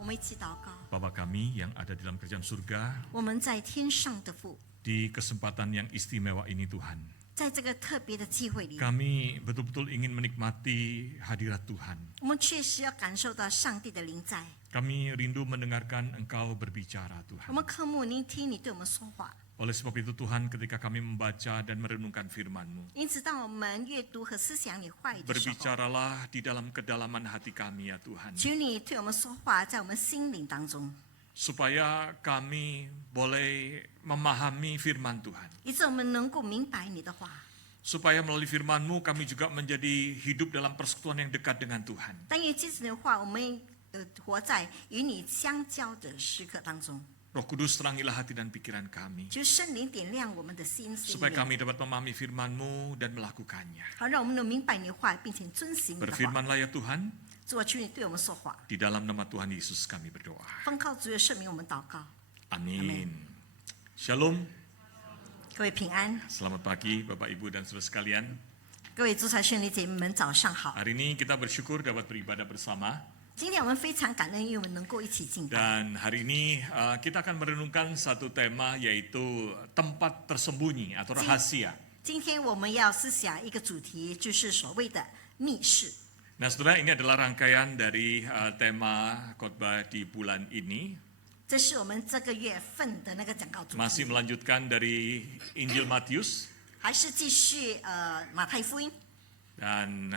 我们一起祷告。 Bapa kami yang ada di dalam kerajaan surga, 我们在天上的父， di kesempatan yang istimewa ini Tuhan, 在这个特别的机会里， kami betul-betul ingin menikmati hadirat Tuhan. 我们确实要感受到上帝的临在。 Kami rindu mendengarkan Engkau berbicara 我 Tuhan. 们渴慕聆听你对我们说话。 Oleh sebab itu Tuhan, ketika kami membaca dan merenungkan firman-Mu, 因此，当我们阅读和思想你话语的时候， berbicaralah di dalam kedalaman hati kami ya Tuhan, 求你对我们说话，在我们心灵当中， supaya kami boleh memahami firman Tuhan. 以致我们能够明白你的话。 Supaya melalui firman-Mu kami juga menjadi hidup dalam persekutuan yang dekat dengan Tuhan. 但愿借着你的话，我们活在与你相交的时刻当中。 Roh Kudus, terangilah hati dan pikiran kami, 求圣灵点亮我们的心 supaya 灵， kami dapat memahami firman-Mu dan melakukannya. 好让我们能明白你的话，并且遵行你的话。 Berfirmanlah ya Tuhan, 主啊，求你对我们说话。 di dalam nama Tuhan Yesus kami berdoa. 奉靠主的圣名，我们祷告。 Amin. Shalom, 各位平安， selamat pagi Bapak Ibu dan saudara sekalian. 各位主才兄弟姐妹们，早上好。 Hari ini kita bersyukur dapat beribadah bersama. 今天我们非常感恩，因为我们能够一起敬拜。 Dan hari ini kita akan merenungkan satu tema, yaitu tempat tersembunyi atau rahasia. 今天我们要思想一个主题，就是所谓的密室。 Nah saudara, ini adalah rangkaian dari tema khotbah di bulan ini. 这是我们这个月份的那个讲道主 Masih 题， melanjutkan dari Injil Matius. 还是继续马太福音。 Dan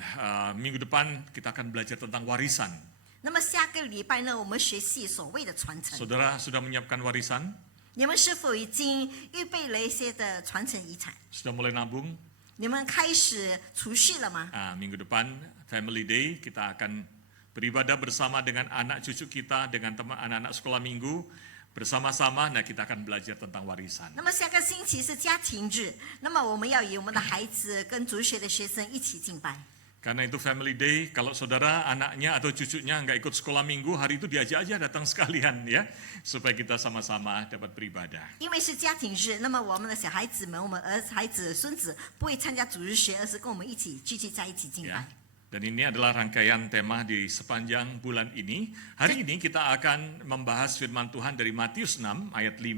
minggu depan kita akan belajar tentang warisan. 那么下个礼拜呢，我们学习所谓的传承。 Saudara sudah menyiapkan warisan? 你们是否已经预备了一些的传承遗产？ Sudah mulai nabung? 你们开始储蓄了吗？ Minggu depan Family Day kita akan beribadah bersama dengan anak cucu kita, dengan teman anak-anak sekolah minggu bersama-sama. Nah, kita akan belajar tentang warisan. 那么下个星期是家庭日，那么我们要以我们的孩子跟主学的学生一起敬拜。 Karena itu Family Day, kalau saudara anaknya atau cucunya nggak ikut sekolah minggu, hari itu diajak aja datang sekalian ya, supaya kita sama-sama dapat beribadah. 因为是家庭日，那么我们的小孩子们，我们孩子、孙子不会参加主日学，而是跟我们一起聚集在一起敬 Ya. 拜。 Dan ini adalah rangkaian tema di sepanjang bulan ini. Hari ini kita akan membahas firman Tuhan dari Matius 6 ayat 5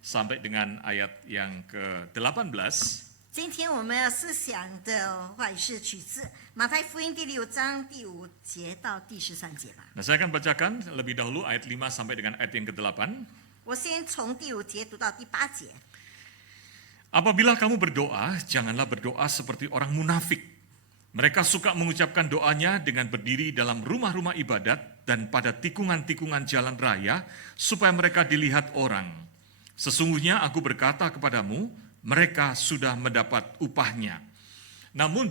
sampai dengan ayat yang ke-18. 今天我们要思想的话语是取自马太福音第6章第5节到第13节吧。 Nah, saya akan bacakan lebih dahulu ayat 5 sampai dengan ayat yang ke-8. 我先从第5节读到第8节。 Apabila kamu berdoa, janganlah berdoa seperti orang munafik. Mereka suka mengucapkan doanya dengan berdiri dalam rumah-rumah ibadat dan pada tikungan-tikungan jalan raya supaya mereka dilihat orang. Sesungguhnya aku berkata kepadamu, mereka sudah mendapat upahnya. Namun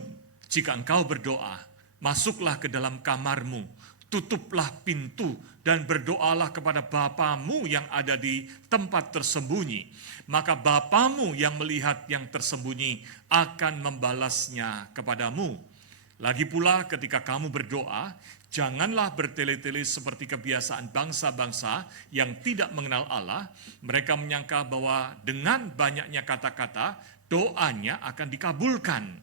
jika engkau berdoa, masuklah ke dalam kamarmu, tutuplah pintu dan berdoalah kepada Bapamu yang ada di tempat tersembunyi. Maka Bapamu yang melihat yang tersembunyi akan membalasnya kepadamu. Lagi pula ketika kamu berdoa, janganlah bertele-tele seperti kebiasaan bangsa-bangsa yang tidak mengenal Allah. Mereka menyangka bahwa dengan banyaknya kata-kata, doanya akan dikabulkan.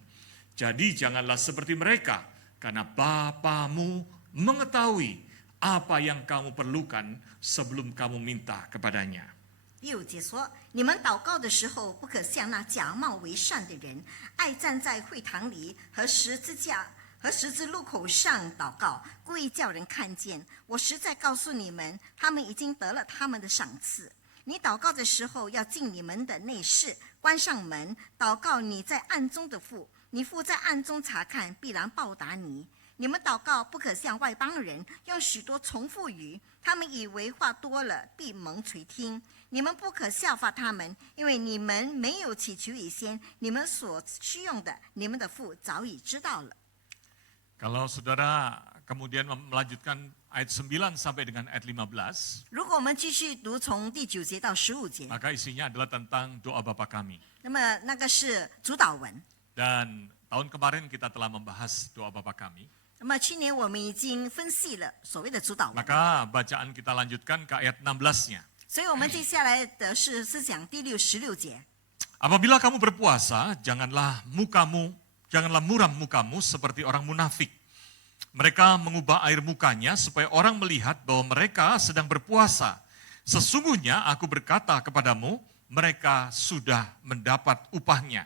Jadi janganlah seperti mereka, karena Bapamu mengetahui apa yang kamu perlukan sebelum kamu minta kepadanya. 第5节说：“你们祷告的时候，不可像那假冒为善的人，爱站在会堂里和十字路口上祷告，故意叫人看见。我实在告诉你们，他们已经得了他们的赏赐。你祷告的时候，要进你们的内室，关上门，祷告你在暗中的父，你父在暗中查看，必然报答你。你们祷告不可像外邦人，用许多重复语，他们以为话多了必蒙垂听。你们不可效法他们，因为你们没有祈求以先，你们所需用的，你们的父早已知道了。” Kalau saudara kemudian melanjutkan ayat 9 sampai dengan ayat 15, 如果我们继续读从第9节到15节， maka isinya adalah tentang doa Bapa kami. 那么那个是主导文。 Dan tahun kemarin kita telah membahas doa Bapa kami. 那么去年我们已经分析了所谓的主导文， Maka bacaan kita lanjutkan ke ayat 16-nya. 所以我们接下来的是思想第6、16节。 Apabila kamu berpuasa, janganlah muram mukamu seperti orang munafik. Mereka mengubah air mukanya supaya orang melihat bahwa mereka sedang berpuasa. Sesungguhnya aku berkata kepadamu, mereka sudah mendapat upahnya.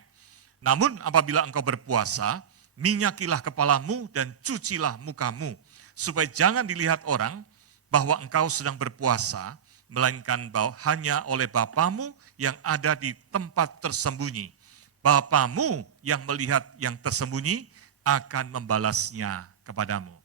Namun apabila engkau berpuasa, minyakilah kepalamu dan cucilah mukamu, supaya jangan dilihat orang bahwa engkau sedang berpuasa, melainkan bahwa hanya oleh Bapamu yang ada di tempat tersembunyi. Bapamu yang melihat yang tersembunyi akan membalasnya kepadamu.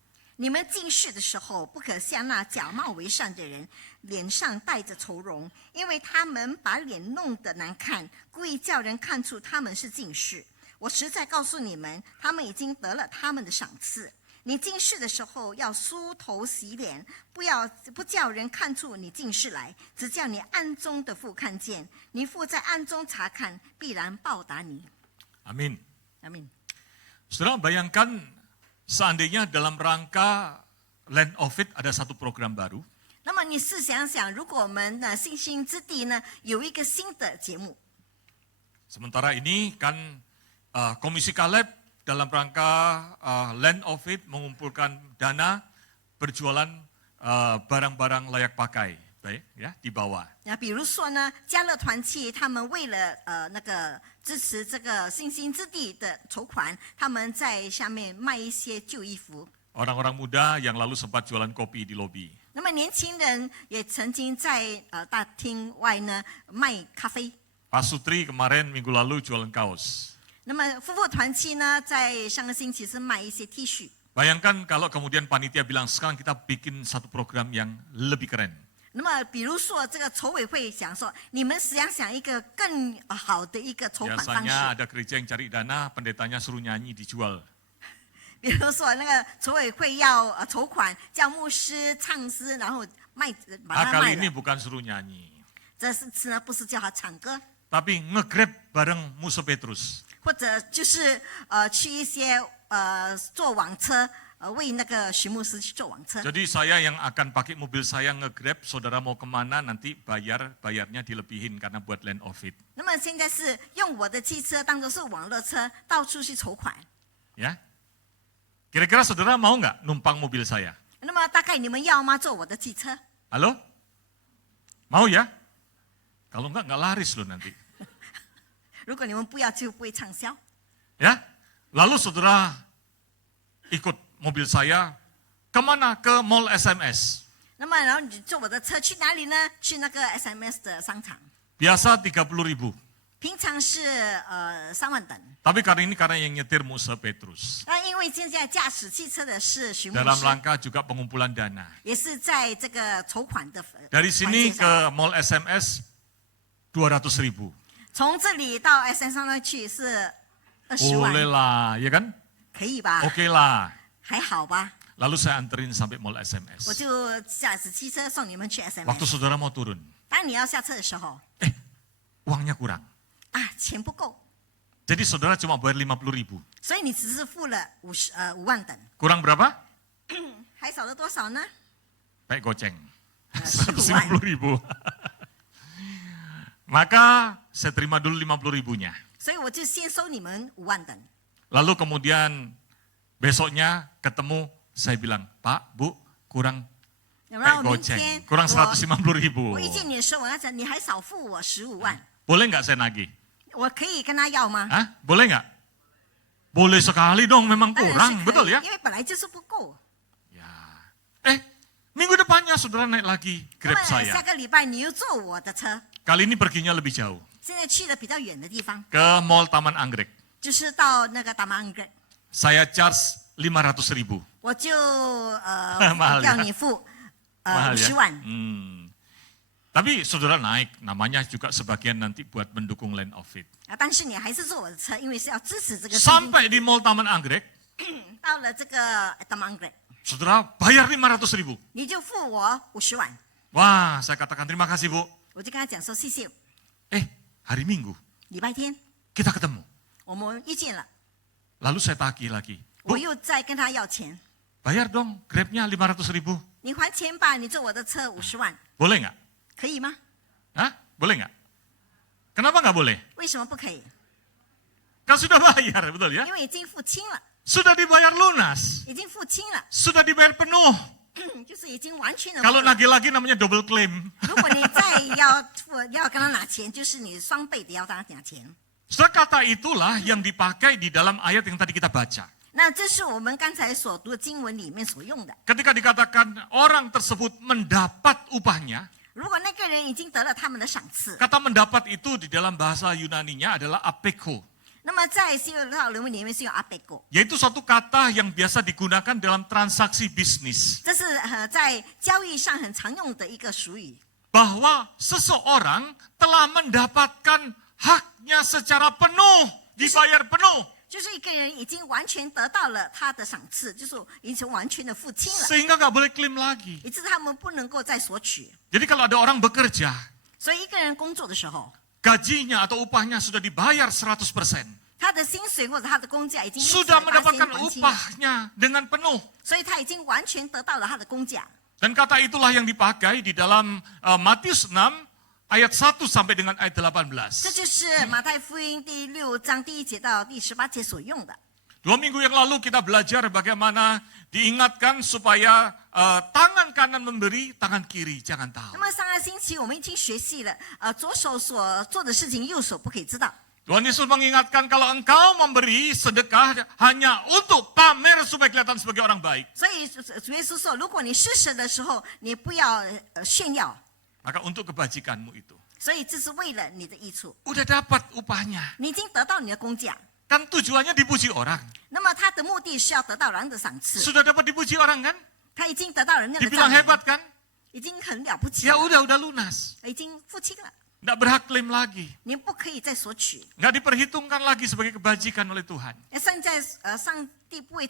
你们进食的时候，不可像那假冒为善的人，脸上带着愁容，因为他们把脸弄得难看，故意叫人看出他们是进士。我实在告诉你们，他们已经得了他们的赏赐。你进士的时候，要梳头洗脸，不叫人看出你进士来，只叫你暗中的父看见。你父在暗中查看，必然报答你。 Amin. Amin. Saudara bayangkan seandainya dalam rangka Land of It ada satu program baru, 那么你试想想，如果我们的信心之地呢有一个新的节目， sementara ini kan Komisi Kaleb dalam rangka Land of It mengumpulkan dana berjualan barang-barang layak pakai, baik ya di bawah. 那比如说呢，嘉乐团契他们为了支持这个信心之地的筹款，他们在下面卖一些旧衣服。 Orang-orang muda yang lalu sempat jualan kopi di lobi. 那么年轻人也曾经在大厅外呢卖咖啡。 Pak Sutri kemarin minggu lalu jualan kaos. 那么夫妇团契呢，在上个星期是卖一些 T 恤。 Bayangkan kalau kemudian panitia bilang sekarang kita bikin satu program yang lebih keren. 那么比如说这个筹委会想说，你们想想一个更好的一个筹款方 Biasanya 式。 ada gereja yang cari dana, pendetanya suruh nyanyi dijual. 比如说那个筹委会要筹款，叫牧师唱诗，然后把它 Kali 卖 ini 了。 bukan suruh nyanyi, 这次呢不是叫他唱歌， tapi nge-grab bareng Musa Petrus. 或者就是去一些坐网车，为那个徐牧师去坐网车。 Jadi saya yang akan pakai mobil saya nge-grab, saudara mau kemana nanti bayarnya dilebihin karena buat Land of It. 那么现在是用我的汽车当作是网络车，到处去筹款。 Ya, kira-kira saudara mau nggak numpang mobil saya? 那么大概你们要吗？坐我的汽车？ Halo? Mau ya? Kalau nggak laris loh nanti. 如果你们不要，就不会畅销。 Ya, lalu saudara ikut mobil saya kemana? Ke Mall SMS. 那么然后你坐我的车去哪里呢？去那个 SMS 的商场。 Biasa 30.000. 平常是3万等， Tapi kali ini karena yang nyetir Musa Petrus. 那因为现在驾驶汽车的是徐牧 Dalam 师， rangka juga pengumpulan dana. 也是在这个筹款的 Dari 环 sini 节上。 ke Mall SMS 200.000. 从这里到 SM 上面去是20万， Boleh lah, ya kan? 可以吧？ Oke lah. 还好吧？ Lalu saya anterin sampai Mall 我 SMS. 就驾驶汽车送你们去 Waktu SMS。 saudara mau turun, 当你要下车的时候， uangnya kurang. 啊，钱不够， Jadi saudara cuma bayar 50.000. 所以你只是付了5万等， Kurang berapa? 还少了多少呢？ Kayak goceng. 15 万。 150.000. Maka saya terima dulu 50.000-nya. 所以我就先收你们5万等。 Lalu kemudian besoknya ketemu, saya bilang, Pak, Bu, kurang 然 kayak 后明 goceng. 天 Kurang 我 150.000. 我遇见你的时候，我要讲你还少付我15万， Boleh nggak saya nagih? 我可以跟他要吗？ Hah? Boleh nggak? Boleh sekali dong, memang 当然是 kurang, 可以 betul ya? 因为本来就是不够。 Ya. Minggu depannya saudara naik lagi 那 Grab 么 saya. 下个礼拜你又坐我的车， Kali ini perginya lebih jauh, 现在去了比较远的地方， ke Mall Taman Anggrek. 就是到那个大马安格， Saya charge 500.000. 我就mahal ya? 要你付Mahal 50 ya? 万。 Tapi saudara naik, namanya juga sebagian nanti buat mendukung Land of It. 但是你还是坐我的车，因为是要支持这个。 Sampai di Mall Taman Anggrek, 到了这个大马安格， saudara bayar 500.000. 你就付我50万。 Wah, saya katakan terima kasih Bu. 我就跟他讲说谢谢。 Hari Minggu 礼拜天 kita ketemu. 我们遇见了， Lalu saya tagih lagi. 我 Bu, 又再跟他要钱， bayar dong Grabnya 500.000. 你还钱吧，你坐我的车50万， Boleh nggak? 可以吗？ Hah? Boleh nggak? Kenapa nggak boleh? 为什么不可以？ Kan sudah bayar, betul ya? 因为已经付清了。sudah dibayar lunas, 已经付清了， sudah dibayar penuh. 就是已经完全的付 Kalau 了。 nagih lagi namanya double claim. 如果你再要跟他拿钱，就是你双倍的要跟他拿钱。 Saudara, kata itulah yang dipakai di dalam ayat yang tadi kita baca. 那这是我们刚才所读的经文里面所用的。 Ketika dikatakan orang tersebut mendapat upahnya, 如果那个人已经得了他们的赏赐， kata mendapat itu di dalam bahasa Yunaninya adalah apeko, 那么在希腊人文里面是用阿贝果， yaitu suatu kata yang biasa digunakan dalam transaksi bisnis. 这是在交易上很常用的一个俗语。 Bahwa seseorang telah mendapatkan haknya secara penuh, dibayar penuh. 就是一个人已经完全得到了他的赏赐，就是已经完全的付清了， Sehingga nggak boleh klaim lagi. 以致他们不能够再索取。 Jadi kalau ada orang bekerja, 所以一个人工作的时候， gajinya atau upahnya sudah dibayar 100%. 他的薪水或者他的工价已经 Sudah 100%还 mendapatkan 清了， upahnya dengan penuh. 所以他已经完全得到了他的工价。 Dan kata itulah yang dipakai di dalam Matius 6 ayat 1 sampai dengan ayat 18. 这就是马太福音第6章第1节到第18节所用的。 2 minggu yang lalu kita belajar bagaimana diingatkan supaya tangan kanan memberi, tangan kiri jangan 那 tahu. 么上个星期我们已经学习了，左手所做的事情，右手不可以知道。 Tuhan Yesus mengingatkan kalau engkau memberi sedekah hanya untuk pamer supaya kelihatan sebagai orang baik. 所以主耶稣说，如果你施舍的时候，你不要炫耀， Maka untuk kebajikanmu itu. 所以这是为了你的益处。 Udah dapat upahnya. 你已经得到你的工价， Kan tujuannya dipuji orang. 那么他的目的是要得到人的赏赐， Sudah dapat dipuji orang kan? 他已经得到人家的 Dibilang 赞美， hebat kan? 已经很了不起 Ya 了， udah lunas. 已经付清了， Nggak berhak klaim lagi. 你不可以再索取。 Nggak diperhitungkan lagi sebagai kebajikan oleh Tuhan. 现在上帝不会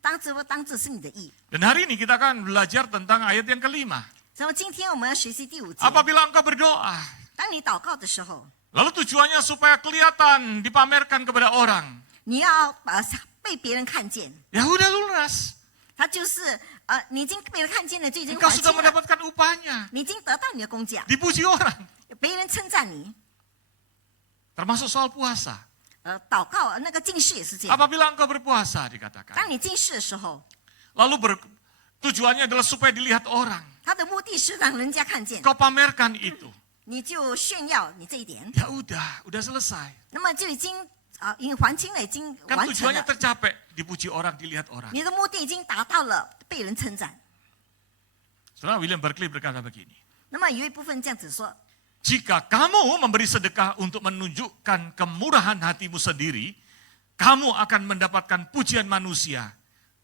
当这是你的义。 Dan hari ini kita akan belajar tentang ayat yang kelima. 然后今天我们要学习第5节。 Apabila engkau berdoa, 当你祷告的时候， lalu tujuannya supaya kelihatan, dipamerkan kepada orang. 你要被别人看见， Ya udah lunas. 他就是你已经被人看见了，就已经 Engkau 完 sudah 清了， mendapatkan upahnya. 你已经得到你的工价， Dipuji orang. 别人称赞你。 Termasuk soal puasa. 祷告那个进士也是这样， Apabila engkau berpuasa dikatakan. 当你进士的时候， Lalu tujuannya adalah supaya dilihat orang. 他的目的是让人家看见， Kau pamerkan itu. 你就炫耀你这一点， Ya udah selesai. 那么就已经还清了，已经 Kan 完成 tujuannya 了， tercapai, dipuji orang, dilihat orang. 你的目的已经达到了，被人称赞。 Saudara William Berkeley berkata begini. 那么有一部分这样子说， Jika kamu memberi sedekah untuk menunjukkan kemurahan hatimu sendiri, kamu akan mendapatkan pujian manusia.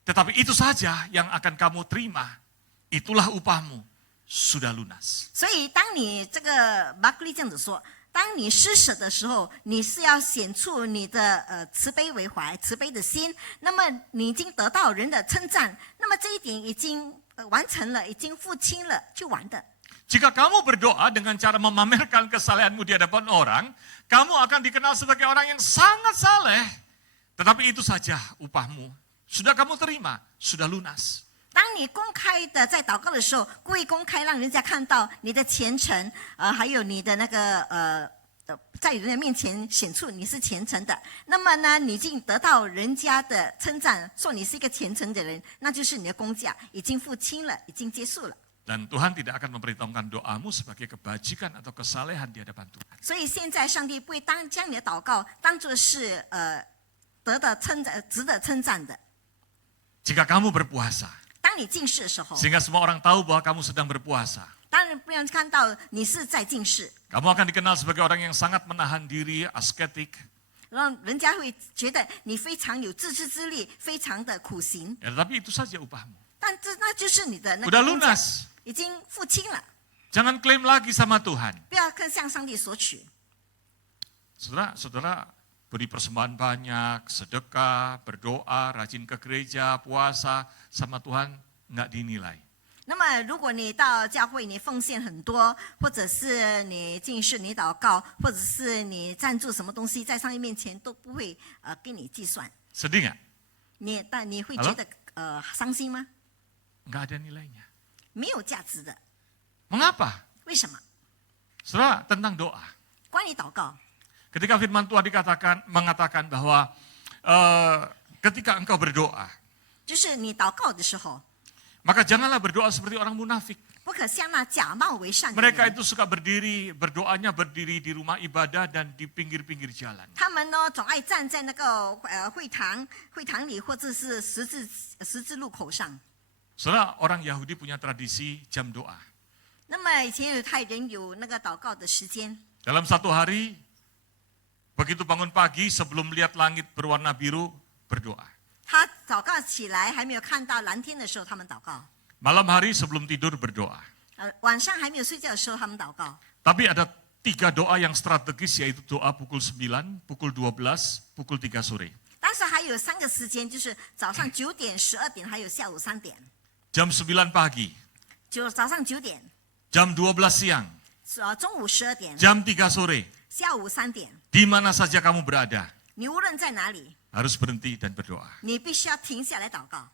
Tetapi itu saja yang akan kamu terima. Itulah upahmu, sudah lunas. 所以当你这个马克利这样子说，当你施舍的时候，你是要显出你的慈悲为怀、慈悲的心。那么你已经得到人的称赞，那么这一点已经完成了，已经付清了，就完的。 Jika kamu berdoa dengan cara memamerkan kesalehanmu di hadapan orang, kamu akan dikenal sebagai orang yang sangat saleh. Tetapi itu saja upahmu. Sudah kamu terima, sudah lunas. 当你公开的在祷告的时候，故意公开让人家看到你的虔诚，还有你的那个在人的面前显出你是虔诚的，那么呢，你已经得到人家的称赞，说你是一个虔诚的人，那就是你的工价已经付清了，已经结束了。 Dan Tuhan tidak akan memperhitungkan doamu sebagai kebajikan atau kesalehan di hadapan Tuhan. 所以现在上帝不会将你的祷告当作是得的称赞、值得称赞的。 Jika kamu berpuasa, 当你进士的时候， sehingga semua orang tahu bahwa kamu sedang berpuasa, 当然不让看到你是在进士， kamu akan dikenal sebagai orang yang sangat menahan diri, asketik. 让人家会觉得你非常有自制之力，非常的苦行。 Ya, tapi itu saja upahmu. 但那就是你的那 Udah 个工价 lunas. 已经付清了， Jangan klaim lagi sama Tuhan. 不要向上帝索取。 Saudara beri persembahan banyak, sedekah, berdoa, rajin ke gereja, puasa, sama Tuhan nggak dinilai. 那么，如果你到教会，你奉献很多，或者是你进士、你祷告，或者是你赞助什么东西，在上帝面前都不会给你计算。 Sedih nggak? 但你会觉得伤心吗？ Nggak ada nilainya. 没有价值的。 Mengapa? 为什么？ Saudara, tentang doa. 关于祷告， Ketika firman Tuhan mengatakan bahwa ketika engkau berdoa, 就是你祷告的时候， maka janganlah berdoa seperti orang munafik. 不可像那假冒为善的 Mereka 人。 itu suka berdoanya berdiri di rumah ibadah dan di pinggir-pinggir jalan. 他们呢，总爱站在那个会堂里，或者是十字路口上。 Saudara, orang Yahudi punya tradisi jam doa. 那么以前犹太人有那个祷告的时间， Dalam satu hari, begitu bangun pagi sebelum lihat langit berwarna biru, berdoa. 他祷告起来还没有看到蓝天的时候，他们祷告； Malam hari sebelum tidur berdoa. 晚上还没有睡觉的时候，他们祷告。 Tapi ada 3 doa yang strategis, yaitu doa pukul 9, pukul 12, pukul 3 sore. 但是还有3个时间，就是早上9点、12点，还有下午3点。 Jam 9 pagi, 早上9点， jam 12 siang, 中午12点， jam 3 sore. 下午3点。 Di mana saja kamu berada, 你无论在哪里， harus berhenti dan berdoa. 你必须要停下来祷告。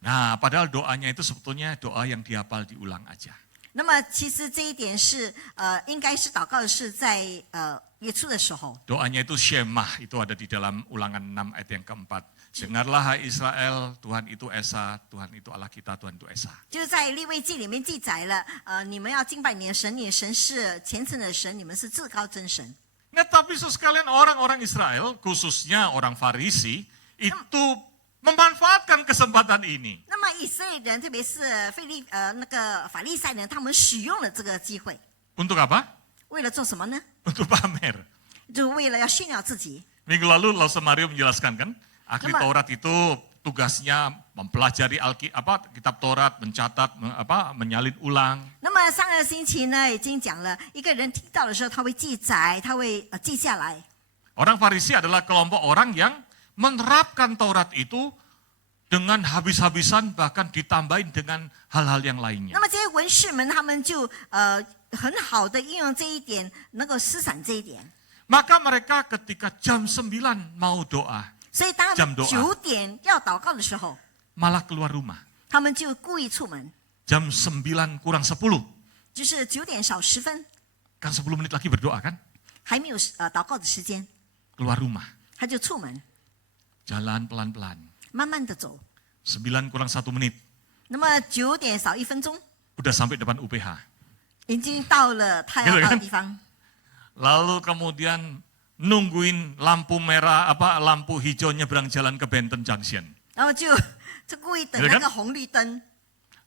Nah, padahal doanya itu sebetulnya doa yang dihafal diulang aja. 那么其实这一点是应该是祷告的是在月初的时候。 Doanya itu Shemah, itu ada di dalam Ulangan 6 ayat yang keempat. Dengarlah hai Israel, Tuhan itu Esa, Tuhan itu Allah kita, Tuhan itu Esa. 就是在利未记里面记载了，你们要敬拜你的神，你的神是虔诚的神，你们是至高真神。 Nah, tapi sekalian orang-orang Israel, khususnya orang Farisi, itu memanfaatkan kesempatan ini. 那么以色列人，特别是那个法利赛人，他们使用了这个机会， Untuk apa? 为了做什么呢？ Untuk pamer. 就为了要炫耀自己。 Minggu lalu Lause Mario menjelaskan kan, ahli Nama- Taurat itu tugasnya mempelajari kitab Taurat, mencatat, menyalin ulang. 那么上个星期呢，已经讲了，一个人听到的时候，他会记载，他会记下来。 Orang Farisi adalah kelompok orang yang menerapkan Taurat itu dengan habis-habisan, bahkan ditambahin dengan hal-hal yang 那 lainnya. 么这些文士们，他们就很好的应用这一点，能够施散这一点。 Maka mereka ketika jam 9 mau doa, 所以当他 Jam 们 doa 9点要祷告的时候， malah keluar rumah. 他们就故意出门， Jam 9 kurang 10, 就是9点少10分， kan 10 menit lagi berdoa kan? 还没有祷告的时间， Keluar rumah, 他就出门， jalan pelan-pelan. 慢慢的走。 9 kurang 1 menit, 那么9点少1分钟， udah sampai depan UPH. 已经到了他要到的地方。 Lalu kemudian nungguin lampu merah, lampu hijau nyebrang jalan ke Benton Junction. 然后就故意等那个红绿灯，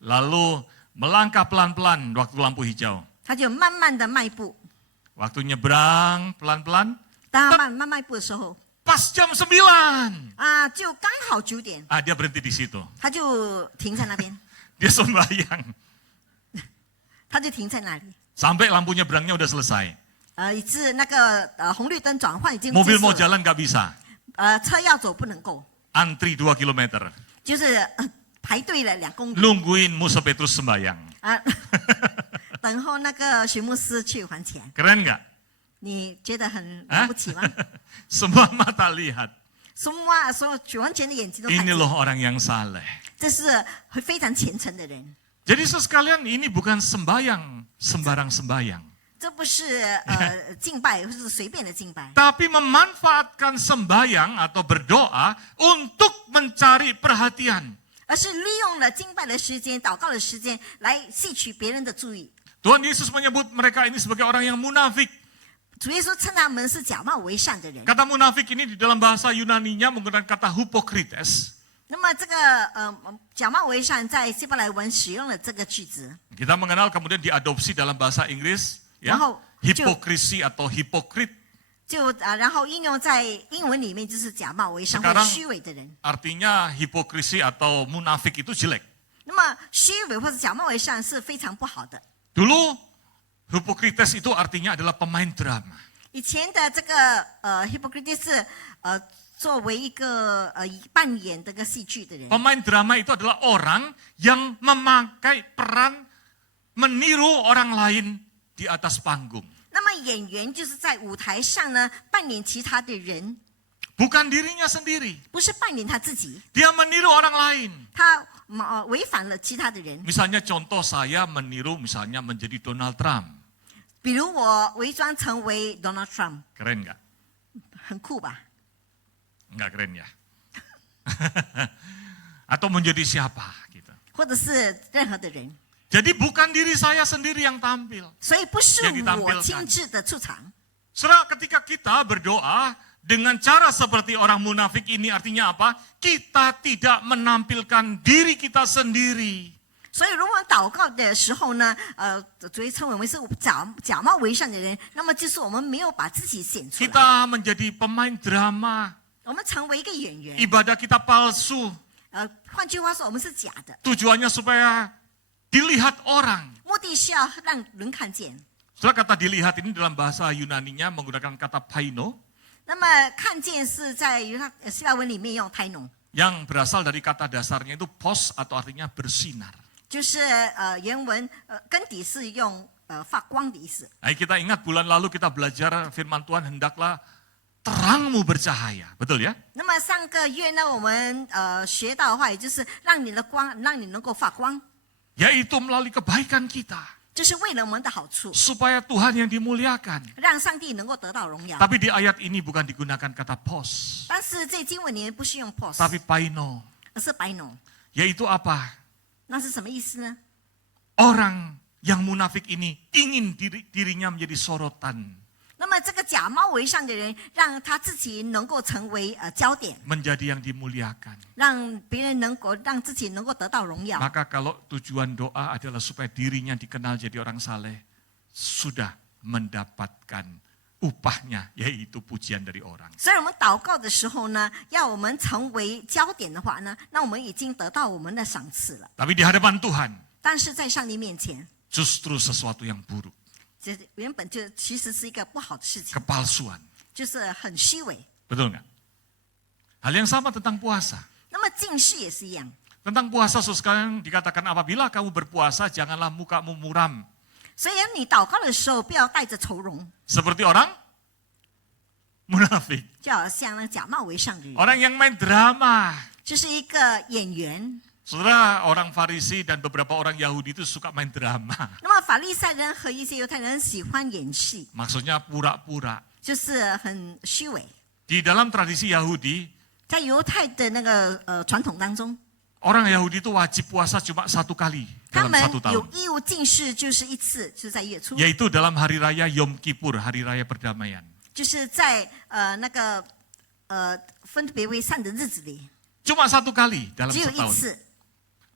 Lalu melangkah pelan-pelan waktu lampu hijau. 他就慢慢的迈步。 Waktu nyebrang pelan-pelan, 当他慢迈步的时候， pas jam 9. 就刚好9点， Dia berhenti di situ. 他就停在那边， Dia sembahyang. 他就停在那里。 Sampai lampu nyebrangnya udah selesai. 以致那个红绿灯转换已经结 Mobil 束 mau 了， jalan nggak bisa. 车要走不能够， Antri 2 kilometer. 就是排队了2公里 Nungguin Musa Petrus sembahyang. 啊，等候那个徐牧师去还钱。 Keren nggak? 你觉得很了不起吗？ Semua mata lihat. 所有许完钱的眼睛都看 Ini 见， loh orang yang saleh. 这是非常虔诚的人。 Jadi sekalian ini bukan sembahyang, sembarang sembahyang. 这不是敬拜，或是随便的敬拜， Tapi memanfaatkan sembahyang atau berdoa untuk mencari perhatian. 而是利用了敬拜的时间、祷告的时间来吸取别人的注意。 Tuhan Yesus menyebut mereka ini sebagai orang yang munafik. 主耶稣称他们是假冒为善的人。 Kata munafik ini di dalam bahasa Yunaninya menggunakan kata hypokrites. 那么这个假冒为善在希伯来文使用了这个句子， Kita mengenal kemudian diadopsi dalam bahasa Inggris, ya, Wow. hipokrisi atau hipokrit. 然后应用在英文里面就是假冒为善或 Sekarang 虚伪的人。 Artinya hipokrisi atau munafik itu jelek. 那么虚伪或者假冒为善是非常不好的。 Dulu hypokrites itu artinya adalah pemain drama. 以前的这个hypocrite 是作为一个扮演这个戏剧的人。 Pemain drama itu adalah orang yang memakai peran meniru orang lain di atas panggung. 那么演员就是在舞台上呢扮演其他的人， Bukan dirinya sendiri. 不是扮演他自己， Dia meniru orang lain. 他违反了其他的人。 Misalnya contoh saya meniru misalnya menjadi Donald Trump. 比如我伪装成为 Donald Trump， Keren nggak? 很酷吧？ Nggak keren ya. Atau menjadi siapa gitu. 或者是任何的人， Jadi bukan diri saya sendiri yang tampil. 所以不是 Yang ditampilkan. 我亲自的出场。 Saudara, ketika kita berdoa dengan cara seperti orang munafik ini artinya apa? Kita tidak menampilkan diri kita sendiri. 所以，如果祷告的时候呢，主会称我们是假冒为善的人，那么就是我们没有把自己显出来， Kita menjadi pemain drama. 我们成为一个演员。 Ibadah kita palsu. 换句话说，我们是假的， Tujuannya supaya dilihat orang. 目的是要让人看见。 Saudara, kata dilihat ini dalam bahasa Yunaninya menggunakan kata paino 那么看见是在希腊文里面用 tainon， yang berasal dari kata dasarnya itu pos atau artinya bersinar. 就是原文根底是用发光的意思。 Kita ingat bulan lalu kita belajar firman Tuhan hendaklah terangmu bercahaya, betul ya? 那么上个月呢，我们学到的话，也就是让你的光，让你能够发光， Yaitu melalui kebaikan kita. 这是为了我们的好处， Supaya Tuhan yang dimuliakan. 让上帝能够得到荣耀。 Tapi di ayat ini bukan digunakan kata pos, 但是这经文里面不是用 pos， tapi paino. 而是 bino， Yaitu apa? 那是什么意思呢？ Orang yang munafik ini ingin dirinya menjadi sorotan. 那么这个假冒为善的人，让他自己能够成为焦点， Menjadi yang dimuliakan. 让别人能够让自己能够得到荣耀。 Maka kalau tujuan doa adalah supaya dirinya dikenal jadi orang saleh, sudah mendapatkan upahnya, yaitu pujian dari orang. 所以我们祷告的时候呢，要我们成为焦点的话呢，那我们已经得到我们的赏赐了。 Tapi di hadapan Tuhan, 但是在上帝面前， justru sesuatu yang buruk, 这原本就其实是一个不好的事情， kepalsuan. 就是很虚伪。 Betul nggak? Hal yang sama tentang puasa. 那么近视也是一样， Tentang puasa sekarang dikatakan apabila kamu berpuasa, janganlah mukamu muram. 所以你祷告的时候不要带着愁容， Seperti orang munafik. 就好像那假冒为善的人， Orang yang main drama. 就是一个演员。 Saudara, orang Farisi dan beberapa orang Yahudi itu suka main drama. 那么法利赛人和一些犹太人喜欢演戏， Maksudnya pura-pura. 就是很虚伪。 Di dalam tradisi Yahudi, 在犹太的那个传统当中， orang Yahudi itu wajib puasa cuma 1 kali 他 dalam 们 1 有 tahun. 义务禁食，就是一次，就是在月初， Yaitu dalam hari raya Yom Kippur, hari raya perdamaian. 就是在那个分别为善的日子里， Cuma 1 kali dalam 只有一 setahun. 次。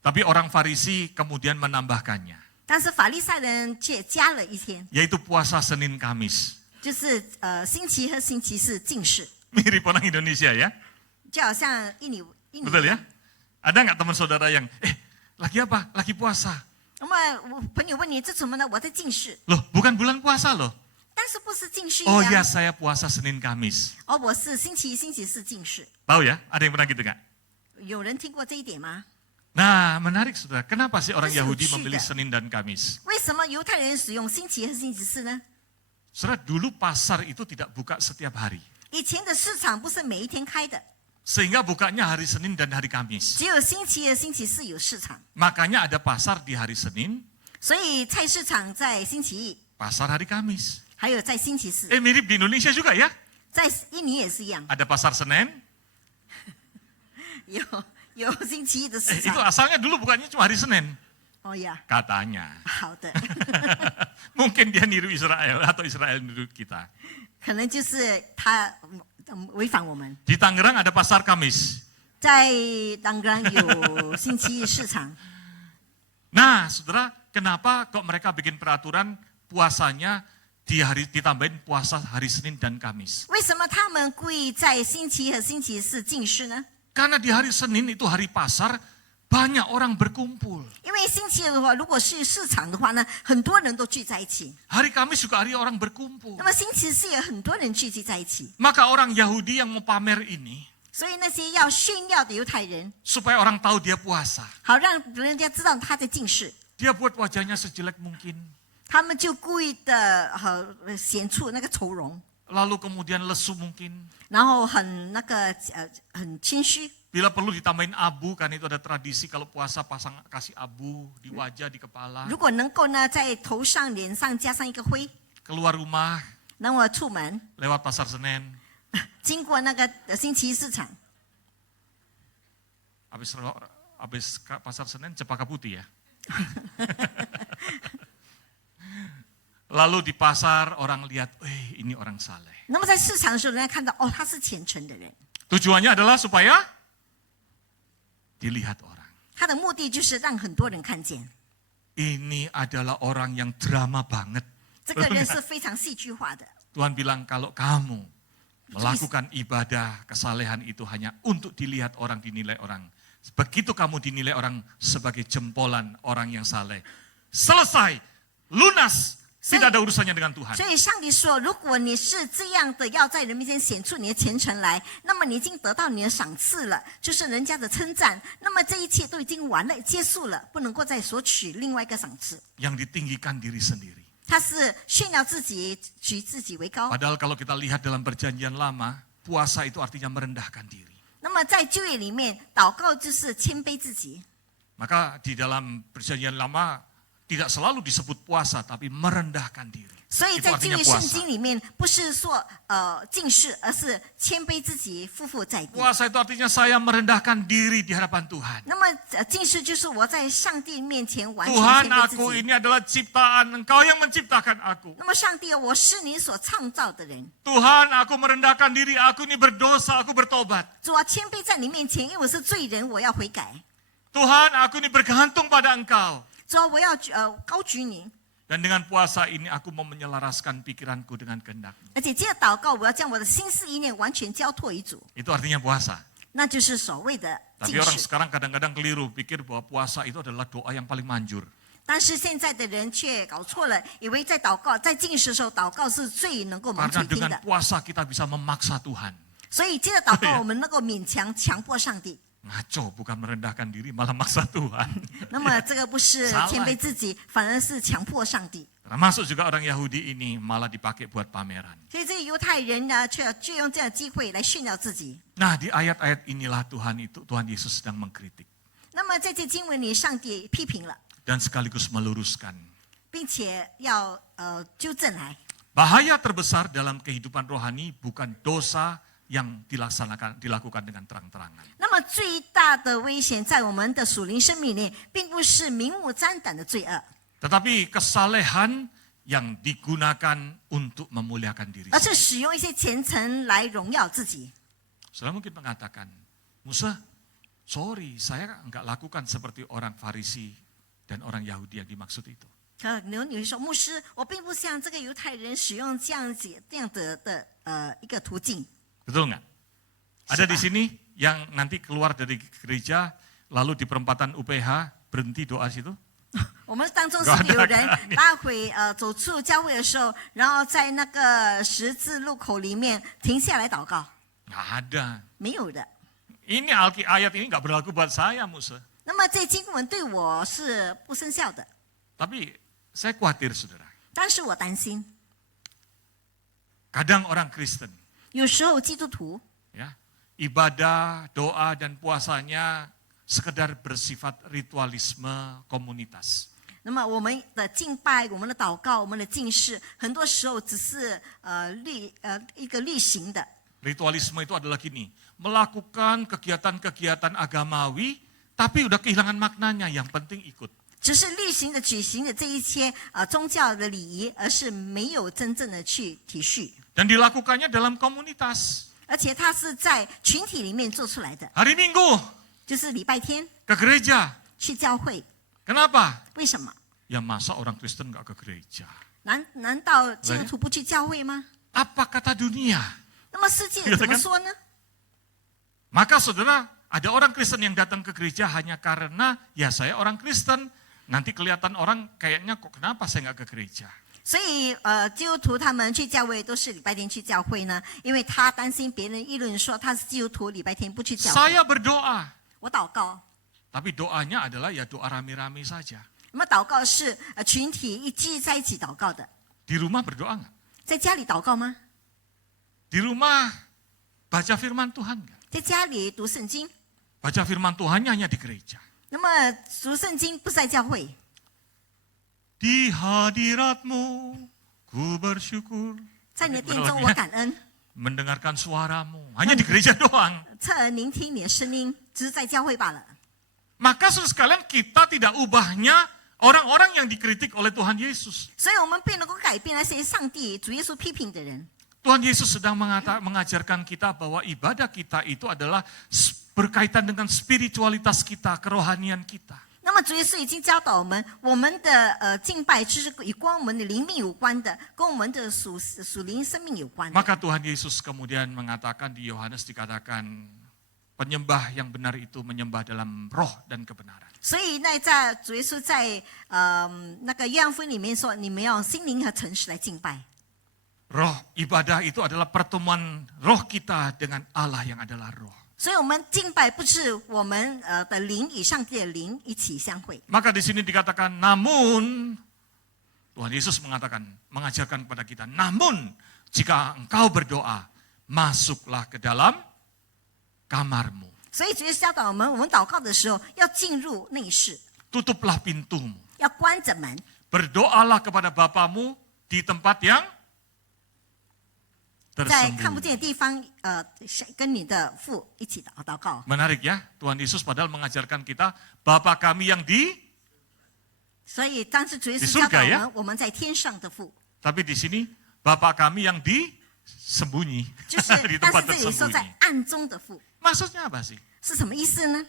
Tapi orang Farisi kemudian menambahkannya, 但是法利赛人却加了一天， yaitu puasa Senin Kamis. 就是星期和星期四禁食， Mirip orang Indonesia ya, 就好像印尼 betul ya? Ada nggak teman saudara yang, lagi apa? Lagi puasa. 那么我朋友问你这什么呢？我在禁食， Loh, bukan bulan puasa loh. 但是不是禁食 Oh 一 ya, 样？ saya puasa Senin Kamis. 哦，我是星期一、星期四禁食。 Tahu ya? Ada yang pernah gitu nggak? 有人听过这一点吗？ Nah, menarik saudara. Kenapa sih orang Itu Yahudi lucu memilih dah. Senin dan Kamis? 为什么犹太人使用星期一和星期四呢？ Saudara, dulu pasar itu tidak buka setiap hari. 以前的市场不是每一天开的， Sehingga bukanya hari Senin dan hari Kamis. 只有星期一和星期四有市场， Makanya ada pasar di hari Senin, 所以菜市场在星期一， pasar hari Kamis. 还有在星期四， Mirip di Indonesia juga ya. 在印尼也是一样， Ada pasar Senen. 有星期一的市 Itu 场。 asalnya dulu bukannya cuma hari Senin. 哦呀， Katanya. 好的， Mungkin dia niru Israel atau Israel niru kita. 可能就是他违反我们。 Di Tangerang ada pasar Kamis. 在当然有星期一市场， Nah, saudara, kenapa kok mereka bikin peraturan puasanya ditambahin puasa hari Senin dan Kamis? 为什么他们故意在星期一和星期四禁食呢？ Karena di hari Senin itu hari pasar, banyak orang berkumpul. 因为星期一的话，如果是市场的话呢，很多人都聚在一起。 Hari Kamis juga hari orang berkumpul. 那么星期四也很多人聚集在一起， Maka orang Yahudi yang mau pamer ini, 所以那些要炫耀的犹太人， supaya orang tahu dia puasa. 好让人家知道他在禁食， Dia buat wajahnya sejelek mungkin. 他们就故意的显出那个愁容， Lalu kemudian lesu mungkin. 然后很很谦虚。 Bila perlu ditambahin abu, kan itu ada tradisi kalau puasa kasih abu di wajah, di kepala. 如果能够呢，在头上、脸上加上一个灰， Keluar rumah, 那么出门 lewat pasar Senen. 经过那个星期一市场， habis pasar Senen Cempaka Putih ya. Lalu di pasar orang lihat, ini orang saleh. 那么在市场的时候，人家看到哦，他是虔诚的人。 Tujuannya adalah supaya dilihat orang. 他的目的就是让很多人看见， Ini adalah orang yang drama banget. 这个人是非常戏剧化的。 Tuhan bilang kalau kamu melakukan ibadah kesalehan itu hanya untuk dilihat orang, dinilai orang. Begitu kamu dinilai orang sebagai jempolan orang yang saleh. Selesai, lunas, tidak ada urusannya dengan Tuhan. 所以上帝说，如果你是这样的，要在人面前显出你的虔诚来，那么你已经得到你的赏赐了，就是人家的称赞。那么这一切都已经完了，结束了，不能够再索取另外一个赏赐。 Yang ditinggikan diri sendiri. 他是炫耀自己，举自己为高。 Padahal kalau kita lihat dalam perjanjian lama, puasa itu artinya merendahkan diri. 那么在旧约里面，祷告就是谦卑自己。 Maka di dalam perjanjian lama tidak selalu disebut puasa, tapi merendahkan diri. 所以 Itu 在旧 artinya 约圣 puasa. 经里面，不是说敬事，而是谦卑自己，匍匐在地。 Puasa itu artinya saya merendahkan diri di hadapan Tuhan. 那么敬事就是我在上帝面前完全 Tuhan, 谦卑自 aku 己。 ini adalah ciptaan Engkau yang menciptakan aku. 那么上帝，我是你所创造的人。 Tuhan, aku merendahkan diri, aku ini berdosa, aku bertobat. 主啊，谦卑在你面前，因为我是罪人，我要悔改。 Tuhan, aku ini bergantung pada Engkau. 主啊，我要高举你。 Dan dengan puasa ini aku mau menyelaraskan pikiranku dengan kehendak. 而且接着祷告，我要将我的心思意念完全交托于主， Itu artinya puasa. 那就是所谓的 Tapi 敬 orang 事。 sekarang kadang-kadang keliru, pikir bahwa puasa itu adalah doa yang paling manjur. 但是现在的人却搞错了，以为在祷告、在敬事的时候，祷告是最能够蒙垂 Karena 听 dengan 的。 puasa kita bisa memaksa Tuhan. 所以接着祷告，我们能够勉强强迫上帝。 Ngaco, bukan merendahkan diri, malah maksa Tuhan. 那么这个不是谦卑自己，反而是强迫上帝。 Termasuk juga orang Yahudi ini malah dipakai buat pameran. 所以这个犹太人呢，却用这样的机会来炫耀自己。 Nah, di ayat-ayat inilah Tuhan Yesus sedang mengkritik 那么在这经文里，上帝批评了， dan sekaligus meluruskan. 并且要纠正来。 Bahaya terbesar dalam kehidupan rohani bukan dosa yang dilakukan dengan terang-terangan. 那么最大的危险在我们的属灵生命里，并不是明目张胆的罪恶， Tetapi kesalehan yang digunakan untuk memuliakan diri 而是 sendiri. 使用一些虔诚来荣耀自己。 Saudara mungkin mengatakan, Musa, sorry, saya enggak lakukan seperti orang Farisi dan orang Yahudi yang dimaksud itu. 可能你会说，牧师，我并不像这个犹太人使用这样的一个途径。 Betul nggak? Ada di sini yang nanti keluar dari gereja, lalu di perempatan UPH berhenti doa situ? 我们当中是不是有人待会走出教会的时候，然后在那个十字路口里面停下来祷告？ Nggak ada. 没有的。 Ini ayat ini nggak berlaku buat saya, Musa. 那么这经文对我是不生效的， Tapi saya khawatir, saudara. 但是我担心， Kadang orang Kristen, 有时候基督徒 ya, ibadah, doa, dan puasanya sekedar bersifat ritualisme komunitas. 那么我们的敬拜、我们的祷告、我们的敬事，很多时候只是一个例行的。 Ritualisme itu adalah gini, melakukan kegiatan-kegiatan agamawi, tapi udah kehilangan maknanya, yang penting ikut. 只是例行的举行的这一些宗教的礼仪，而是没有真正的去体恤， Dan dilakukannya dalam komunitas. 而且它是在群体里面做出来的， Hari Minggu 就是礼拜天 ke gereja. 去教会。 Kenapa? 为什么？ Ya masa orang Kristen nggak ke gereja? 难道基督徒不去教会吗？ Apa kata dunia? 那么世界怎么说呢？ Maka saudara, ada orang Kristen yang datang ke gereja hanya karena ya saya orang Kristen. Nanti kelihatan orang kayaknya kok kenapa saya nggak ke gereja? 所以基督徒他们去教会都是礼拜天去教会呢，因为他担心别人议论说他是基督徒，礼拜天不去教会。 Saya berdoa, 我祷告， tapi doanya adalah ya doa rame-rame saja. 那么祷告是群体一聚在一起祷告的， Di rumah berdoa nggak? 在家里祷告吗？ Di rumah baca firman Tuhan nggak? 在家里读圣经。 Baca firman Tuhannya hanya di gereja. 那么读圣经不是在教会， Di hadiratmu ku bersyukur. 在你的殿中我感恩。mendengarkan suaramu. Hanya di gereja doang. 侧耳聆听你的声音，只是在教会罢了。 Maka saudara sekalian, kita tidak ubahnya orang-orang yang dikritik oleh Tuhan Yesus. 所以我们并能够改变那些上帝主耶稣批评的人。 Tuhan Yesus sedang mengajarkan kita bahwa ibadah kita itu adalah berkaitan dengan spiritualitas kita, kerohanian kita. 那么主耶稣已经教导我们，我们的敬拜就是与光我们的灵命有关的，跟我们的属灵生命有关的。 Maka Tuhan Yesus kemudian mengatakan di Yohanes dikatakan penyembah yang benar itu menyembah dalam roh dan kebenaran. 所以那在主耶稣在那个约翰福音里面说，你们要用心灵和诚实来敬拜。 Roh ibadah itu adalah pertemuan roh kita dengan Allah yang adalah roh. 所以我们敬拜不是我们的灵与上帝的灵一起相会。 Maka di sini dikatakan namun Tuhan Yesus mengajarkan kepada kita, namun jika engkau berdoa, masuklah ke dalam kamarmu. 所以主耶稣教导我们祷告的时候要进入内室， Tutuplah pintumu. 要关着门， Berdoalah kepada Bapamu di tempat yang 在看不 tersembunyi. 见的地方，跟你的父一起祷告。 Menarik ya, Tuhan Yesus padahal mengajarkan kita, Bapa kami yang di, 所以当时主耶 Di 稣教 surga 导 ya? 我们，我们在天上的父， tapi di sini Bapa kami yang di sembunyi, 就是 di 但 tempat 是这里说在 tersembunyi. 暗中的父 Maksudnya apa sih? 是什么意思呢？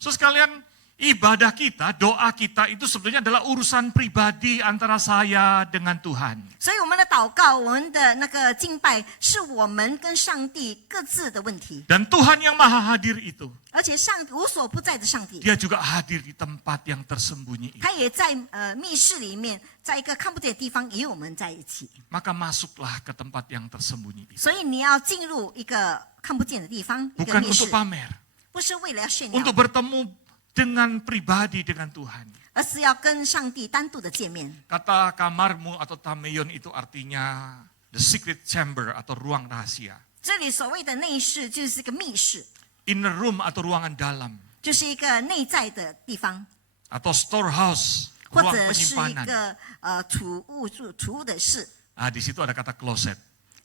So sekalian, ibadah kita, doa kita itu sebenarnya adalah urusan pribadi antara saya dengan Tuhan. 所以我们的祷告，我们的那个敬拜，是我们跟上帝各自的问题。 Dan Tuhan yang maha hadir itu, 而且上帝无所不在的上帝， dia juga hadir di tempat yang tersembunyi itu. 他也在密室里面，在一个看不见的地方，也有我们在一起。 Maka masuklah ke tempat yang tersembunyi itu. 所以你要进入一个看不见的地方，一个 Bukan 密室 untuk，pamer, 不是为了要炫耀， untuk bertemu dengan pribadi dengan Tuhan. 而是要跟上帝单独的见面。 Kata kamarmu atau tameyon itu artinya the secret chamber atau ruang rahasia. 这里所谓的内室，就是个密室， Inner room atau ruangan dalam. 就是一个内在的地方， Atau storehouse, 或 ruang 者是一 penyimpanan. 个储物的室。 Di situ ada kata closet.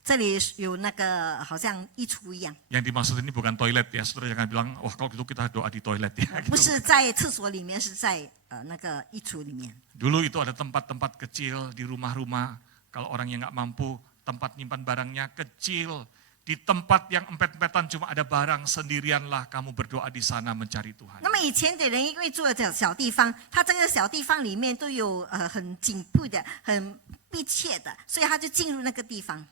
这里有那个好像衣橱一样， Yang dimaksud ini bukan toilet ya. Saudara jangan bilang, wah kalau gitu kita doa di toilet ya. 不 Gitu. 是在厕所里面，是在那个衣橱里面。 Dulu itu ada tempat-tempat kecil di rumah-rumah. Kalau orang yang nggak mampu, tempat nyimpan barangnya kecil. Di tempat yang empet-empetan cuma ada barang, sendirianlah kamu berdoa di sana mencari Tuhan. 那么以前的人因为住在小地方，他这个小地方里面都有很紧迫的、很密切的，所以他就进入那个地方。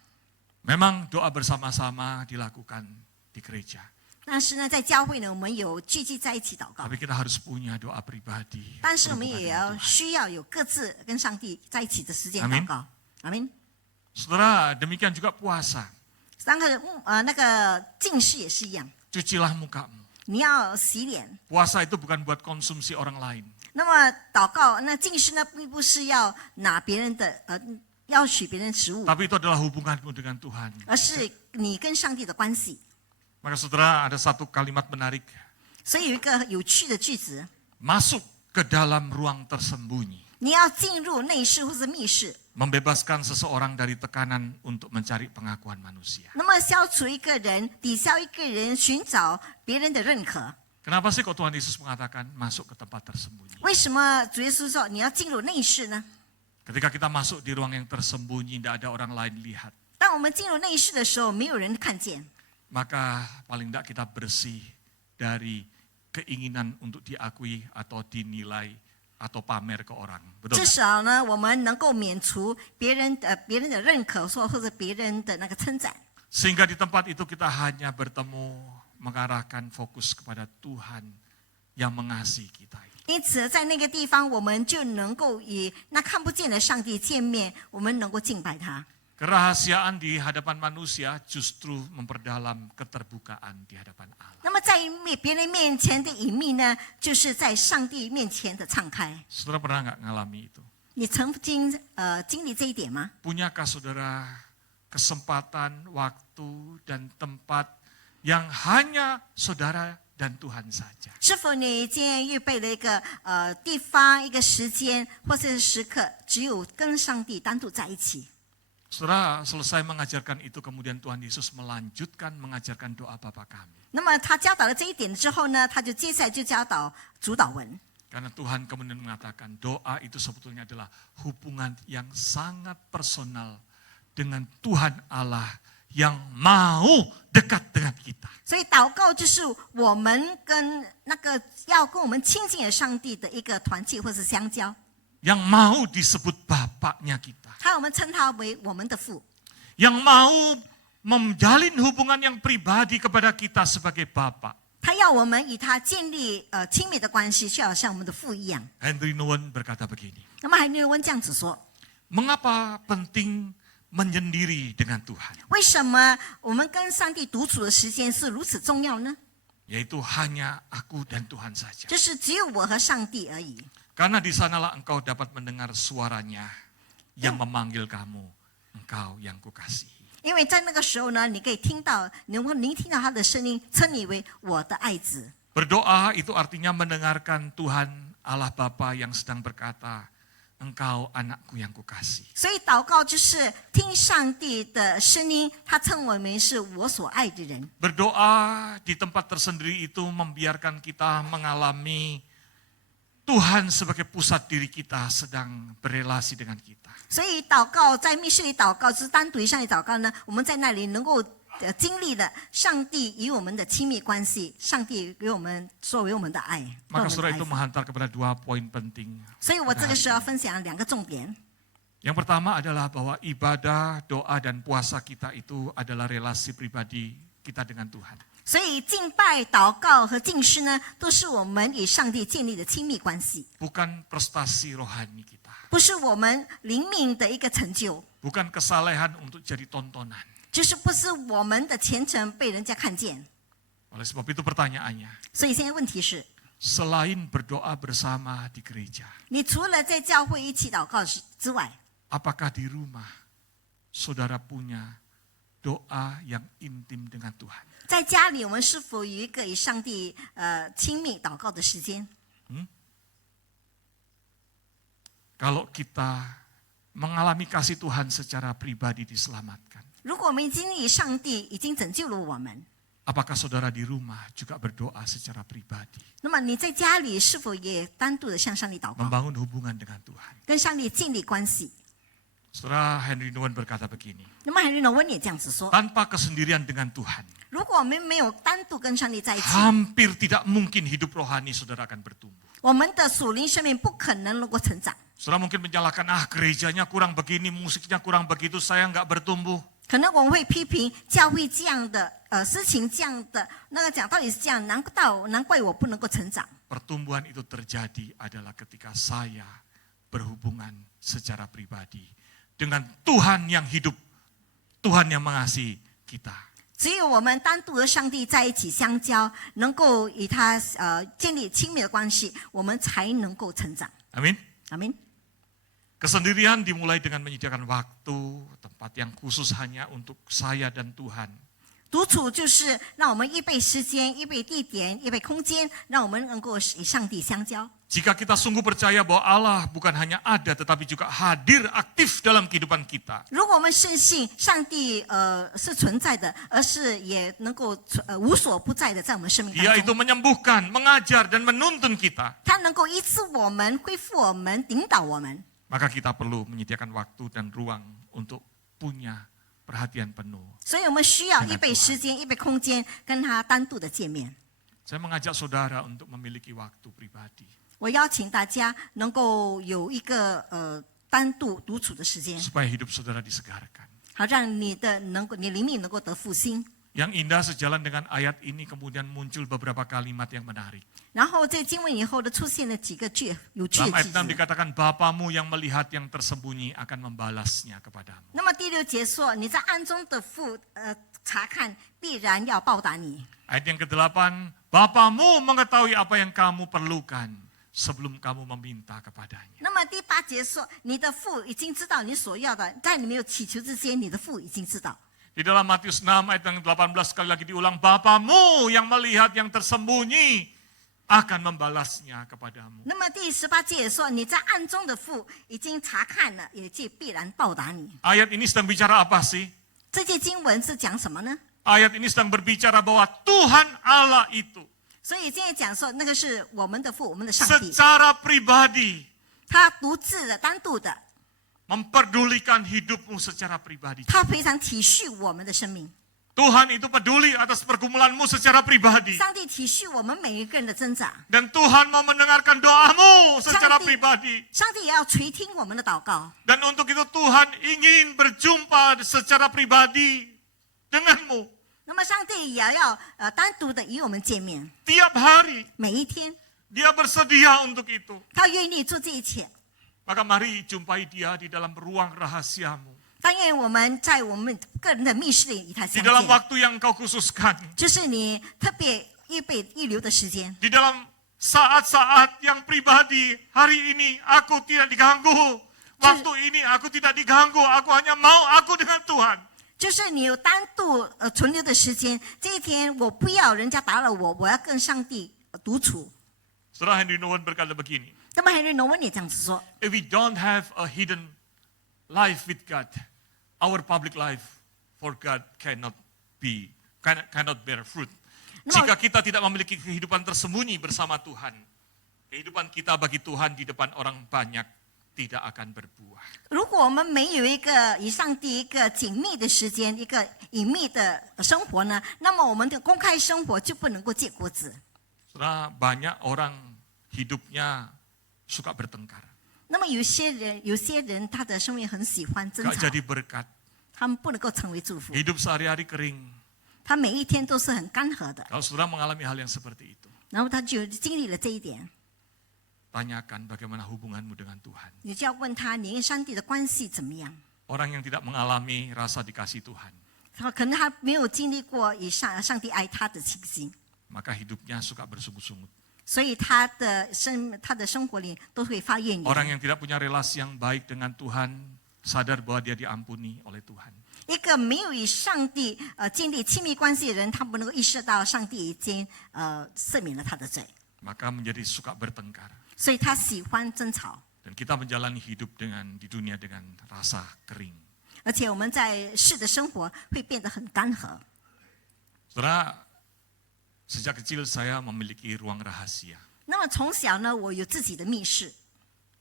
Memang doa bersama-sama dilakukan di gereja. 但是呢，在教会呢，我们有聚集在一起祷告， Tapi kita harus punya doa pribadi. 但是我们 berhubungan 也 dengan 要 Tuhan. 需要有各自跟上帝在一起的时间 Amin 祷告。阿门。 Saudara, demikian juga puasa. 那个进士也是一样， Cucilah mukamu. 你要洗脸。 Puasa itu bukan buat konsumsi orang lain. 那么祷告，那进士呢，并不是要拿别人的要取别人的食物， Tapi itu adalah hubunganmu dengan Tuhan. 而是你跟上帝的关系。 Maka saudara, ada satu kalimat menarik. 所以有一个有趣的句子， Masuk ke dalam ruang tersembunyi. 你要进入内室或是密室， Membebaskan seseorang dari tekanan untuk mencari pengakuan manusia. 那么消除一个人，抵消一个人寻找别人的认可。 Kenapa sih kok Tuhan Yesus mengatakan masuk ke tempat tersembunyi? 为什么主耶稣说你要进入内室呢？ Ketika kita masuk di ruang yang tersembunyi, tidak ada orang lain lihat. 当我们进入内室的时候，没有人看见， Maka paling tidak kita bersih dari keinginan untuk diakui atau dinilai atau pamer ke orang. Betul 至 nggak? 少呢，我们能够免除别人的认可，或者别人的那个称赞。 Sehingga di tempat itu kita hanya bertemu, mengarahkan fokus kepada Tuhan yang mengasihi kita. 因此，在那个地方，我们就能够与那看不见的上帝见面，我们能够敬拜他。 Kerahasiaan di hadapan manusia justru memperdalam keterbukaan di hadapan Allah. 那么，在别人面前的隐秘呢，就是在上帝面前的敞开。 Saudara pernah nggak ngalami itu? 你曾经经历这一点吗？ Punyakah saudara kesempatan, waktu, dan tempat yang hanya saudara dan Tuhan saja? 是否你今天预备了一个地方、一个时间或是时刻，只有跟上帝单独在一起？ Saudara selesai mengajarkan itu, kemudian Tuhan Yesus melanjutkan mengajarkan doa Bapa kami. 那么他教导了这一点之后呢，他就接下来就教导主祷文。 Karena Tuhan kemudian mengatakan doa itu sebetulnya adalah hubungan yang sangat personal dengan Tuhan Allah yang mau dekat dengan kita. 所以祷告就是我们跟那个要跟我们亲近的上帝的一个团契或是相交。 Yang mau disebut Bapaknya kita. 还有我们称他为我们的父， Yang mau menjalin hubungan yang pribadi kepada kita sebagai Bapa. 他要我们与他建立亲密的关系，就好像我们的父一样。 Henry Nouwen berkata begini, 那么海内文这样子说， mengapa penting menyendiri dengan Tuhan? 为什么我们跟上帝独处的时间是如此重要呢？ Yaitu hanya aku dan Tuhan saja. 就是只有我和上帝而已。 Karena di sanalah engkau dapat mendengar suaranya yang memanggil kamu, engkau yang kukasihi. 因为在那个时候呢，你可以听到，能够聆听到他的声音，称你为我的爱子。 Berdoa itu artinya mendengarkan Tuhan Allah Bapa yang sedang berkata, engkau anakku yang kukasihi. 所以祷告就是听上帝的声音，他称我们是我所爱的人。 Berdoa di tempat tersendiri itu membiarkan kita mengalami Tuhan sebagai pusat diri kita sedang berelasi dengan kita. 所以祷告在密室里祷告，就是单独于上帝祷告呢，我们在那里能够经历了上帝与我们的亲密关系，上帝给我们作为我们的爱。 Maka saudara itu menghantar kepada 2 poin penting. 所以我这个时候要分享2个重点。 Yang pertama adalah bahwa ibadah, doa, dan puasa kita itu adalah relasi pribadi kita dengan Tuhan. 所以敬拜、祷告和敬诗呢，都是我们与上帝建立的亲密关系， Bukan prestasi rohani kita. 不是我们灵命的一个成就， Bukan kesalehan untuk jadi tontonan. 就是不是我们的虔诚被人家看见。 Oleh sebab itu pertanyaannya, 所以现在问题是， selain berdoa bersama di gereja, 你除了在教会一起祷告之外， apakah di rumah saudara punya doa yang intim dengan Tuhan? 在家里我们是否有一个与上帝亲密祷告的时间？ Kalau kita mengalami kasih Tuhan secara pribadi diselamatkan, 如果我们已经与上帝已经拯救了我们， apakah saudara di rumah juga berdoa secara pribadi, 那么你在家里是否也单独的向上帝祷告， membangun hubungan dengan Tuhan? 跟上帝建立关系？ Saudara Henry Nouwen berkata begini, 那么海瑞诺温也这样子说： tanpa kesendirian dengan Tuhan, 如果我们没有单独跟上帝在一起， hampir tidak mungkin hidup rohani saudara akan bertumbuh. 我们的属灵生命不可能能够成长。 Saudara mungkin menyalahkan, gerejanya kurang begini, musiknya kurang begitu, saya nggak bertumbuh. 可能我们会批评教会这样的事情，这样的那个讲道理是这样，难怪我不能够成长。 Pertumbuhan itu terjadi adalah ketika saya berhubungan secara pribadi dengan Tuhan yang hidup, Tuhan yang mengasihi kita. 只有我们单独和上帝在一起相交，能够与他建立亲密的关系，我们才能够成长。 Amin. 阿明。 Kesendirian dimulai dengan menyediakan waktu, tempat yang khusus hanya untuk saya dan Tuhan. 独处就是让我们预备时间、预备地点、预备空间，让我们能够与上帝相交。 Jika kita sungguh percaya bahwa Allah bukan hanya ada tetapi juga hadir aktif dalam kehidupan kita. 如果我们深信上帝是存在的，而是也能够无所不在的在我们生命当 Dia 中， itu menyembuhkan, mengajar, dan menuntun kita. 他能够医治我们、恢复我们、领导我们。 Maka kita perlu menyediakan waktu dan ruang untuk punya perhatian penuh. 所以我们需要预备时间、预备空间，跟他单独的见面。 Saya mengajak saudara untuk memiliki waktu pribadi. 我邀请大家能够有一个单独独处的时间， Supaya hidup saudara disegarkan. 好让你灵命能够得复兴。 Yang indah sejalan dengan ayat ini kemudian muncul beberapa kalimat yang menarik. 然后在经文以后呢，出现了几个有趣 Dalam 的 ayat 句 6 子。 dikatakan, Bapamu yang melihat yang tersembunyi akan membalasnya kepadamu. 那么第6节说，你在暗中的父查看，必然要报答你。 Ayat yang ke-8, Bapamu mengetahui apa yang kamu perlukan sebelum kamu meminta kepadanya. 那么第8节说，你的父已经知道你所要的，在你没有祈求之前，你的父已经知道。 Di dalam Matius 6 ayat yang 18 sekali lagi diulang, Bapamu yang melihat yang tersembunyi akan membalasnya kepadamu. 那么第18节也说，你在暗中的父已经查看了，也就必然报答你。 Ayat ini sedang bicara apa sih? 这节经文是讲什么呢？ Ayat ini sedang berbicara bahwa Tuhan Allah itu 所以现在讲说，那个是我们的父，我们的上帝， secara pribadi 他独自的、单独的， memperdulikan hidupmu secara pribadi. 他非常体恤我们的生命。 Tuhan itu peduli atas pergumulanmu secara pribadi. 上帝体恤我们每一个人的挣扎， Dan Tuhan mau mendengarkan doamu secara pribadi. 上帝也要垂听我们的祷告。 Dan untuk itu Tuhan ingin berjumpa secara pribadi denganmu. 那么上帝也要单独的与我们见面， Tiap hari 每一天， dia bersedia untuk itu. 他愿意做这一切。 Maka mari jumpai dia di dalam ruang rahasiamu. 但愿我们在我们个人的密室里与他 Di 相 dalam 见， waktu yang kau khususkan. 就是你特别预留的时间。 Di dalam saat-saat yang pribadi. Hari ini aku tidak diganggu. Waktu ini aku tidak diganggu. Aku hanya mau aku dengan Tuhan. 就是你有单独存留的时间，这一天我不要人家打扰我，我要跟上帝独处。 Saudara Henry Nouwen berkata begini. 那么 Henry Nouwen 也这样子说， If we don't have a hidden life with God, our public life for God cannot bear fruit. Jika kita tidak memiliki kehidupan tersembunyi bersama Tuhan, kehidupan kita bagi Tuhan di depan orang banyak tidak akan berbuah. 如果我们没有一个与上帝一个紧密的时间，一个隐秘的生活呢，那么我们的公开生活就不能够结果子。 Saudara, banyak orang hidupnya suka bertengkar, 那么有些人他的生命很喜欢争 gak 吵， jadi berkat, 他们不能够成为祝福， hidup sehari-hari kering. 他每一天都是很干涸的， Kalau saudara mengalami hal yang seperti itu, 然后他就经历了这一点， tanyakan bagaimana hubunganmu dengan Tuhan. 你就要问他你跟上帝的关系怎么样。 Orang yang tidak mengalami rasa dikasih Tuhan, 可能他没有经历过以上帝爱他的情形， maka hidupnya suka bersungut-sungut. 所以他的生活里都会发怨 Orang 言。 yang tidak punya relasi yang baik dengan Tuhan, sadar bahwa dia diampuni oleh Tuhan. 一个没有与上帝建立亲密关系的人，他不能够意识到上帝已经赦免了他的罪， Maka menjadi suka bertengkar. 所以他喜欢争吵。 Dan kita menjalani hidup di dunia dengan rasa kering. 而且我们在世的生活会变得很干涸。 Saudara, sejak kecil saya memiliki ruang rahasia. 那么从小呢，我有自己的密室。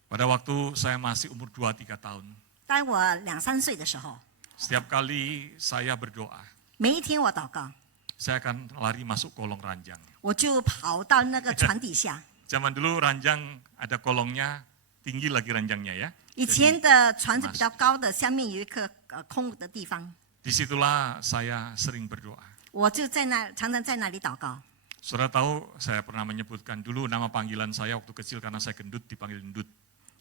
Pada waktu saya masih umur 2-3 tahun, 当我2-3岁的时候， setiap kali saya berdoa, 每一天我祷告， saya akan lari masuk kolong ranjang. 我就跑到那个船底下。 Zaman dulu ranjang ada kolongnya, tinggi lagi ranjangnya ya. 以前的船是比较高的，下面有一个空的地方， Disitulah saya sering berdoa. 我就常常在那里祷告。 Saudara tahu saya pernah menyebutkan dulu nama panggilan saya waktu kecil karena saya gendut dipanggil Ndut.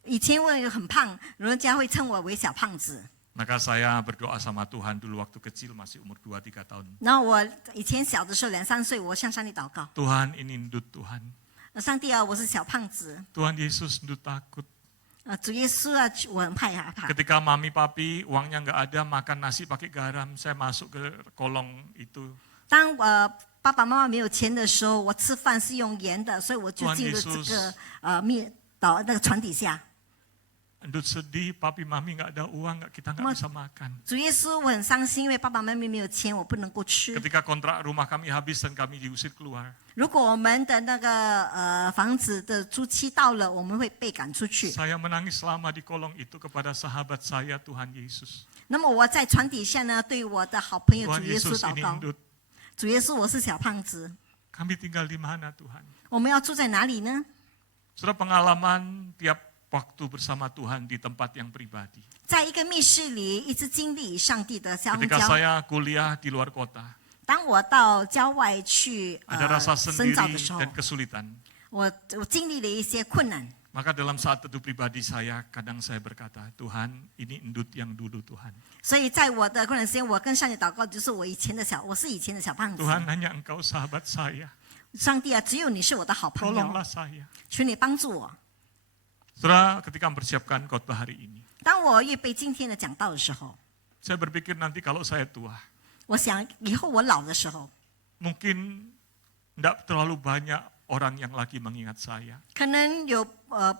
以前我很胖，人家会称我为小胖子。 Maka saya berdoa sama Tuhan dulu waktu kecil masih umur 2-3 tahun. 然后我以前小的时候2-3岁，我向上帝祷告， Tuhan ini Ndut Tuhan. 上帝啊，我是小胖子， Tuhan Yesus Ndut takut. 主耶稣啊，我很害怕。 Ketika mami papi uangnya nggak ada makan nasi pakai garam, saya masuk ke kolong itu. 当爸爸妈妈没有钱的时候，我吃饭是用盐的，所以我就进入这个那个船底下。 Ndut sedih, papi mami nggak ada uang, kita nggak bisa makan. 主耶稣，我很伤心，因为爸爸妈妈没有钱，我不能够吃。 Ketika kontrak rumah kami habis dan kami diusir keluar. 如果我们的那个房子的租期到了，我们会被赶出去。 Saya menangis lama di kolong itu kepada sahabat saya Tuhan Yesus. 那么我在船底下呢，对我的好朋友 Tuhan 主耶稣 Yesus 祷 ini 告。 Ndut. 主耶稣，我是小胖子， Kami tinggal di mana Tuhan? 我们要住在哪里呢？ Saudara, pengalaman tiap waktu bersama Tuhan di tempat yang pribadi. 在一个密室里，一直经历上帝的相 Ketika 交。 saya kuliah di luar kota, 当我到郊外去 ada rasa 深造的 sendiri 时候， dan kesulitan. 我经历了一些困难。 Maka dalam saat teduh pribadi saya, kadang saya berkata, Tuhan ini Ndut yang dulu Tuhan. 所以在我的困难时间，我跟上帝祷告，就是我是以前的小胖子。 Tuhan hanya Engkau sahabat saya. 上帝啊，只有你是我的好朋友， Tolonglah saya. 求你帮助我。 Saudara, ketika mempersiapkan khotbah hari ini, 当我预备今天的讲道的时候， saya berpikir nanti kalau saya tua, 我想以后我老的时候， mungkin tidak terlalu banyak orang yang lagi mengingat saya. 可能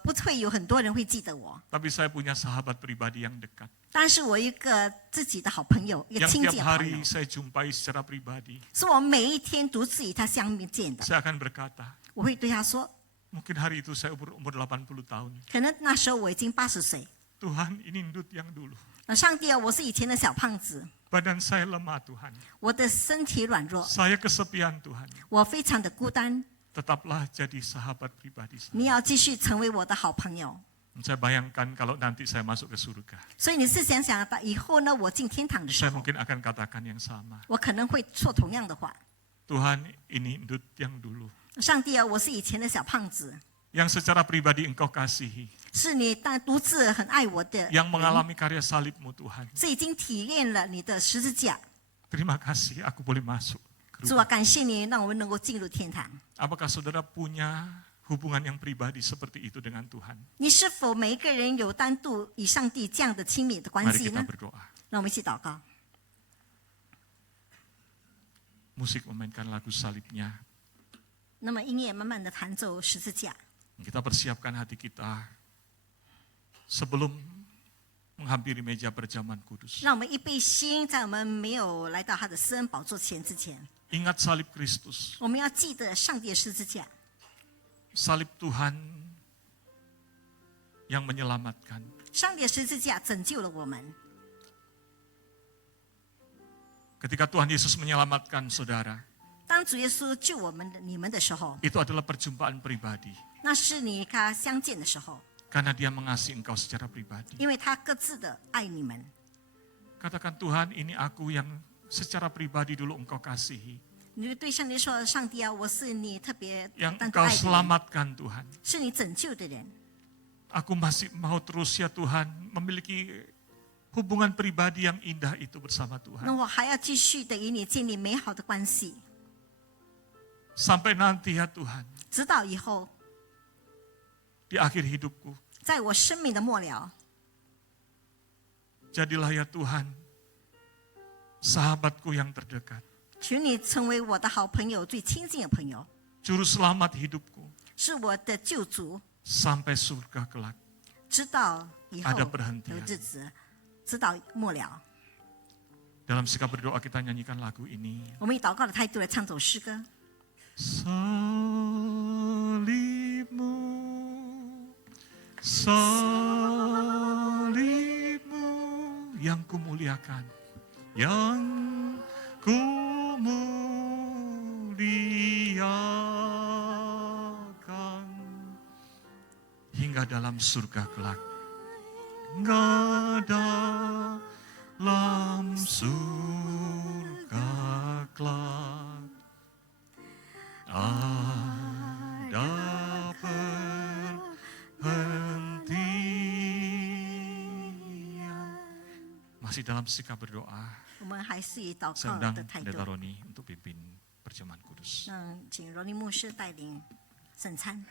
不会有很多人会记得我， Tapi saya punya sahabat pribadi yang dekat. 但是我有一个自己的好朋友，一个 Yang 亲 tiap 近的朋友 hari，saya jumpai secara pribadi. 是我每一天独自与他相见的。 Saya akan berkata, 我会对他说， mungkin hari itu saya umur 80 tahun. 可能那时候我已经80岁。 Tuhan, ini Ndut yang dulu. 上帝啊，我是以前的小胖子， Badan saya lemah Tuhan. 我的身体软弱， Saya kesepian Tuhan. 我非常的孤单。 Tetaplah jadi sahabat pribadi 你 saya. 要继续成为我的好朋友。 Saya bayangkan kalau nanti saya masuk ke surga. 所以你是想想以后呢，我进天堂的时 Saya 候， mungkin akan katakan yang sama. 我可能会说同样的话。 Tuhan, ini Ndut yang dulu. 上帝啊，我是以前的小胖子， Yang secara pribadi engkau kasihi. 是你独自很爱我的 Yang 人， mengalami karya salibmu Tuhan. 是已经体验了你的十字架。 Terima kasih aku boleh masuk. ke 主 rumah. 啊，感谢你让我们能够进入天堂。 Apakah saudara punya hubungan yang pribadi seperti itu dengan Tuhan? 你是否每一个人有单独与上帝这样的亲密的关 Mari 系 kita 呢？ berdoa. 让我们一起祷告。 Musik memainkan lagu salibnya. 那么音乐慢慢的弹奏十字架， Kita persiapkan hati kita sebelum menghampiri meja perjamuan kudus. 让我们预备心，在我们没有来到他的施恩宝座前之前， Ingat salib Kristus, 我们要记得上帝的十字架， salib Tuhan yang menyelamatkan. 上帝的十字架拯救了我们。 Ketika Tuhan Yesus menyelamatkan saudara, 当主耶稣救你们的时候， itu adalah perjumpaan pribadi. 那是你跟他相见的时候， Karena dia mengasihi engkau secara pribadi. 因为他各自的爱你们。 Katakan Tuhan, ini aku yang secara pribadi dulu engkau kasihi. 你就对上帝说：“上帝啊，我是你特别 Yang 单独 engkau 爱的人， selamatkan Tuhan. 是你拯救的人。 Aku masih mau terus ya Tuhan memiliki hubungan pribadi yang indah itu bersama 那 Tuhan. 我还要继续的与你建立美好的关系， Sampai nanti ya Tuhan, 直到以后， di akhir hidupku, 在我生命的末了， jadilah ya Tuhan, sahabatku yang terdekat, 求你成为我的好朋友，最亲近的朋友， juru selamat hidupku, 是我的救主， sampai surga kelak. 直到以后 Ada perhentian. 有日子，直到末了。 Dalam sikap berdoa kita nyanyikan lagu ini. 我们以祷告的态度来唱首诗歌。 Salibmu, salibmu yang kumuliakan, yang kumuliakan hingga dalam surga kelak, hingga dalam surga kelak. Ada perhentian. Masih dalam sikap berdoa, 我们还是以祷 saya 告 undang 的态 Pendeta 度， Roni untuk pimpin perjamuan kudus. 让请罗尼牧师带领圣餐。